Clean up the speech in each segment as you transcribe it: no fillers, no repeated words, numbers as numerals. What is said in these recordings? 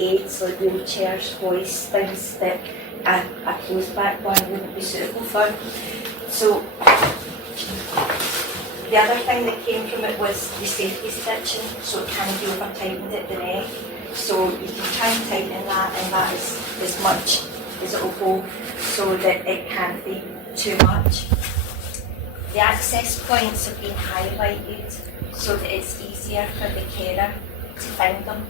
aids like wheelchairs, hoists, things that a closed back one wouldn't be suitable for. So the other thing that came from it was the safety stitching, so it kind of over tightened at the neck. So you can try and tighten that, and that is as much as it will go, so that it can't be too much. The access points have been highlighted so that it's easier for the carer to find them.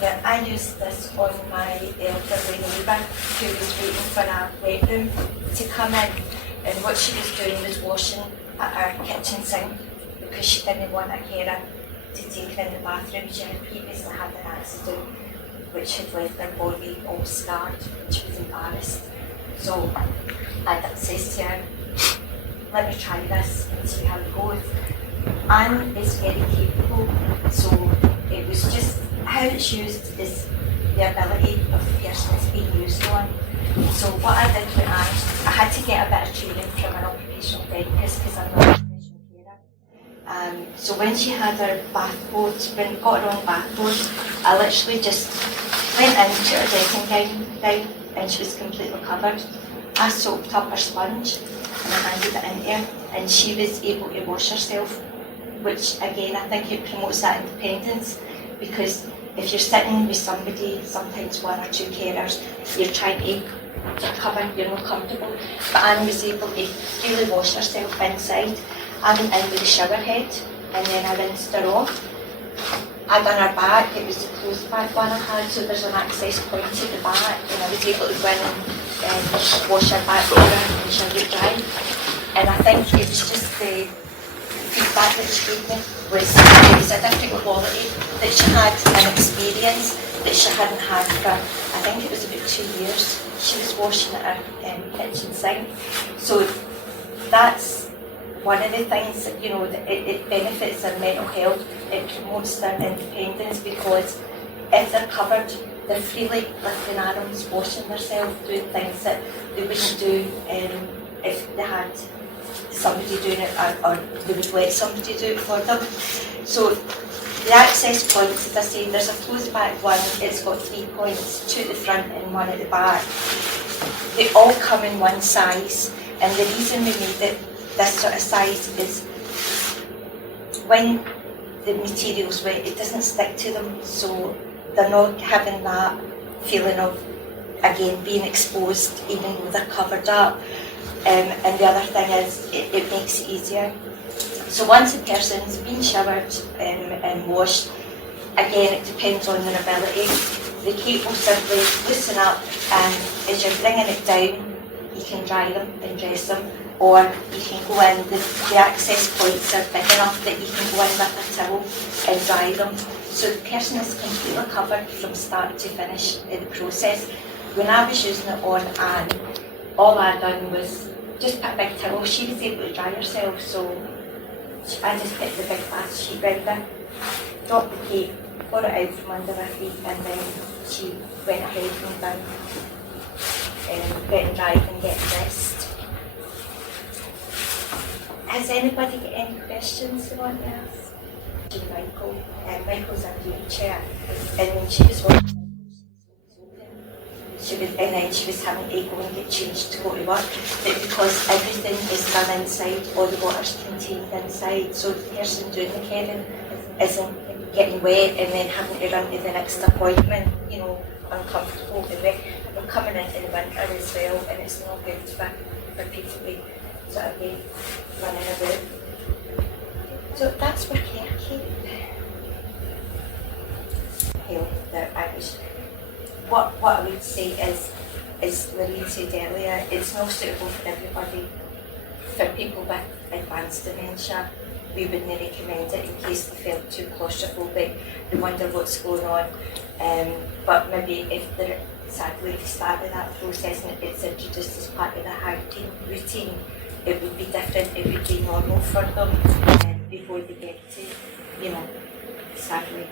Now, I used this on my elderly neighbour who was waiting for a wet room to come in, and what she was doing was washing at our kitchen sink because she didn't want a carer to take her in the bathroom. She had previously had an accident which had left her body all scarred, and she was embarrassed. So I said to her, let me try this and see how it goes. Anne is very capable, so it was just how it's used is the ability of the person it's being used on. So what I did with Anne, I had to get a bit of training from an occupational therapist because I'm not a professional carer. So when she had her bath board, when got her own bath board, I literally just went in, put her dressing gown down, and she was completely covered. I soaked up her sponge and I handed it in to her, and she was able to wash herself, which again I think it promotes that independence, because if you're sitting with somebody, sometimes one or two carers, you're trying to cover, you're not comfortable. But Anne was able to freely wash herself inside. I went in with the shower head and then I rinsed her off. I done her back, it was the closed back one I had, so there's an access point to the back, and I was able to go in and wash her back with her and she'll get dry. And I think it was just the feedback that she gave me was it was a different quality, that she had an experience that she hadn't had for, I think it was about 2 years. She was washing at her kitchen sink. So that's one of the things that, you know, that it benefits their mental health, it promotes their independence, because if they're covered, they're freely lifting arms, washing themselves, doing things that they wouldn't do if they had somebody doing it, or they would let somebody do it for them. So the access points, as I say, there's a closed back one, it's got 3 points, 2 at the front and 1 at the back. They all come in one size, and the reason we made it this sort of size is when the material's wet, it doesn't stick to them, so they're not having that feeling of, again, being exposed even though they're covered up. And the other thing is, it makes it easier. So once a person's been showered and washed, again, it depends on their ability. The cape will simply loosen up, and as you're bringing it down, you can dry them and dress them, or you can go in, the access points are big enough that you can go in with a towel and dry them. So the person is completely covered from start to finish in the process. When I was using it on Anne, all I done was just put a big towel. She was able to dry herself, so I just put the big bath sheet round her, dropped the cape, got it out from under her feet, and then she went ahead and done getting dried and getting dressed. Has anybody got any questions they want to ask? Michael, Michael's in a wheelchair, and when she was working, and then she was having to go and get changed to go to work, but because everything is done inside, all the water's contained inside, so the person doing the caring isn't getting wet and then having to run to the next appointment, you know, uncomfortable and wet. We're coming into the winter as well, and it's not good for people to sort of be running about. So that's where CareCreated. What I would say is, as Lorraine said earlier, it's not suitable for everybody. For people with advanced dementia, we wouldn't recommend it in case they felt too claustrophobic, they wonder what's going on. But maybe if they're sadly started that process and it's introduced as part of the hygiene routine, it would be different, it would be normal for them before they get to, you know, sadly.